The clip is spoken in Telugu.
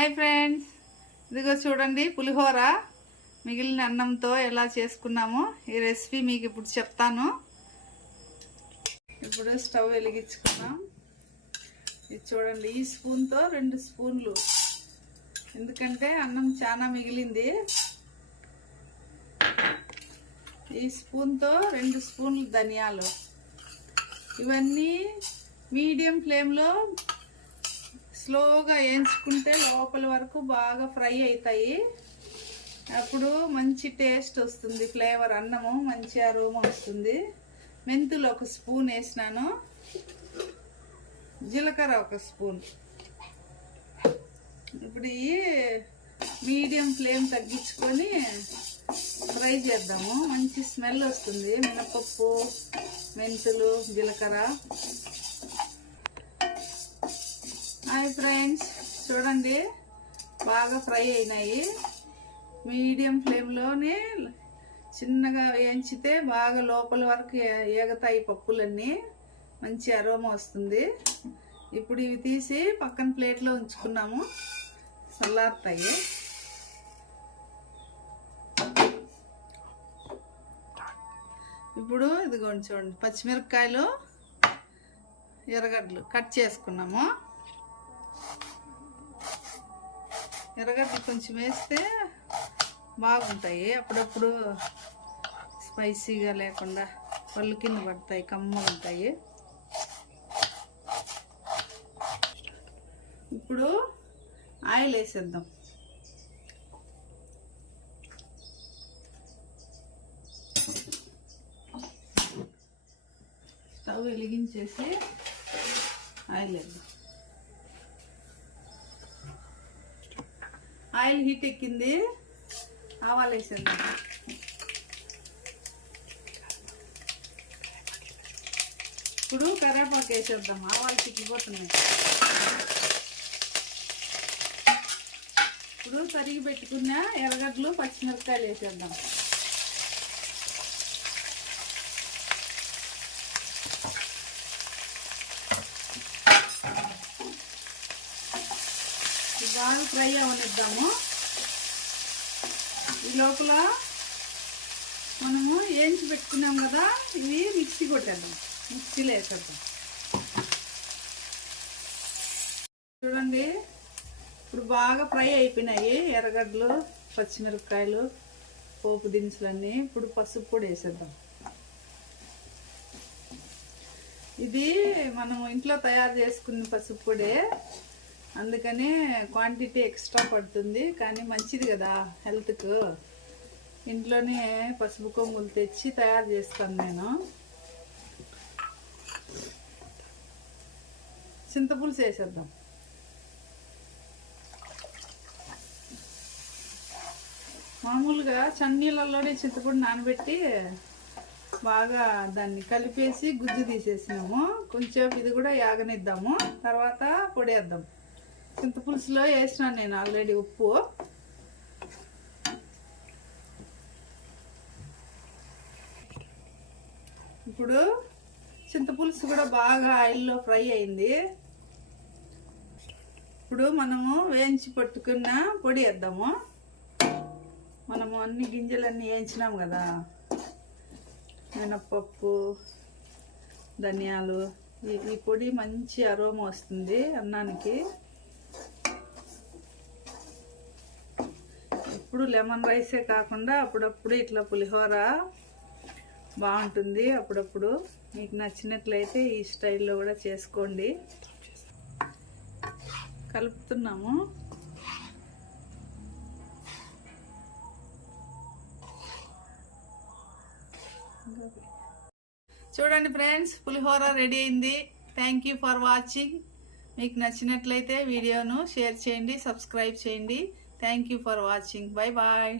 హాయ్ ఫ్రెండ్స్, ఇదిగో చూడండి పులిహోర మిగిలిన అన్నంతో ఎలా చేసుకున్నామో ఈ రెసిపీ మీకు ఇప్పుడు చెప్తాను. ఇప్పుడు స్టవ్ వెలిగించుకున్నాం. ఇది చూడండి, ఈ స్పూన్తో 2 స్పూన్లు, ఎందుకంటే అన్నం చాలా మిగిలింది. ఈ స్పూన్తో 2 స్పూన్లు ధనియాలు. ఇవన్నీ మీడియం ఫ్లేమ్లో స్లోగా వేయించుకుంటే లోపల వరకు బాగా ఫ్రై అవుతాయి. అప్పుడు మంచి టేస్ట్ వస్తుంది, ఫ్లేవర్, అన్నము మంచి అరోమా వస్తుంది. మెంతులు 1 స్పూన్ వేసినాను, జీలకర్ర 1 స్పూన్. ఇప్పుడు ఈ మీడియం ఫ్లేమ్ తగ్గించుకొని ఫ్రై చేద్దాము. మంచి స్మెల్ వస్తుంది. మినపప్పు, మెంతులు, జీలకర్ర. హాయ్ ఫ్రెండ్స్, చూడండి బాగా ఫ్రై అయినాయి. మీడియం ఫ్లేమ్లోనే చిన్నగా వేయించితే బాగా లోపల వరకు ఏగతాయి పప్పులన్నీ, మంచి అరోమా వస్తుంది. ఇప్పుడు ఇవి తీసి పక్కన ప్లేట్లో ఉంచుకున్నాము, చల్లారుతాయి. ఇప్పుడు ఇదిగోండి చూడండి, పచ్చిమిరపకాయలు, ఎర్రగడ్డలు కట్ చేసుకున్నాము. ఎర్రగడ్డలు కొంచెం వేస్తే బాగుంటాయి, అప్పుడప్పుడు స్పైసీగా లేకుండా పళ్ళు కింద పడతాయి, కమ్మగా ఉంటాయి. ఇప్పుడు ఆయిల్ వేసేద్దాం. స్టవ్ వెలిగించేసి ఆయిల్ వేద్దాం. ఆయిల్ హీట్ ఎక్కింది, ఆవాలు వేసేద్దాం. ఇప్పుడు కరివేపాకు వేసేద్దాం. ఆవాలు చిక్కిపోతున్నాయి. ఇప్పుడు తరిగి పెట్టుకున్న ఎర్రగడ్డలు, పచ్చిమిరపకాయలు వేసేద్దాం. బాగా ఫ్రై అవనిద్దాము. ఈ లోపల మనము వేయించి పెట్టుకున్నాం కదా, ఇవి మిక్సీ కొట్టేద్దాం, మిక్సీలో వేసేద్దాం. చూడండి, ఇప్పుడు బాగా ఫ్రై అయిపోయినాయి ఎర్రగడ్డలు, పచ్చిమిరపకాయలు, పోపు దినుసులన్నీ. ఇప్పుడు పసుపు పొడి వేసేద్దాం. ఇది మనము ఇంట్లో తయారు చేసుకున్న పసుపు పొడి, అందుకని క్వాంటిటీ ఎక్స్ట్రా పడుతుంది, కానీ మంచిది కదా హెల్త్కు. ఇంట్లోనే పసుపు కొమ్ములు తెచ్చి తయారు చేస్తాను నేను. చింతపులుసు వేసేద్దాం. మామూలుగా చన్నీళ్ళలోనే చింతపండు నానబెట్టి బాగా దాన్ని కలిపేసి గుజ్జు తీసేసినాము. కొంచెం ఇది కూడా యాగనిద్దాము, తర్వాత పొడేద్దాం. చింతపులుసులో వేసినాను నేను ఆల్రెడీ ఉప్పు. ఇప్పుడు చింతపులుసు కూడా బాగా ఆయిల్లో ఫ్రై అయింది. ఇప్పుడు మనము వేయించి పట్టుకున్న పొడి వేద్దాము. మనము అన్ని గింజలన్నీ వేయించినాము కదా, మినపప్పు, ధనియాలు. ఈ పొడి మంచి అరోమా వస్తుంది అన్నానికి. ఇప్పుడు లెమన్ రైసే కాకుండా అప్పుడప్పుడు ఇట్లా పులిహోర బాగుంటుంది. అప్పుడప్పుడు మీకు నచ్చినట్లయితే ఈ స్టైల్లో కూడా చేసుకోండి. కలుపుతున్నాము. చూడండి ఫ్రెండ్స్, పులిహోర రెడీ అయింది. Thank you for watching. మీకు నచ్చినట్లయితే వీడియోను షేర్ చేయండి, సబ్స్క్రైబ్ చేయండి. Thank you for watching. Bye bye.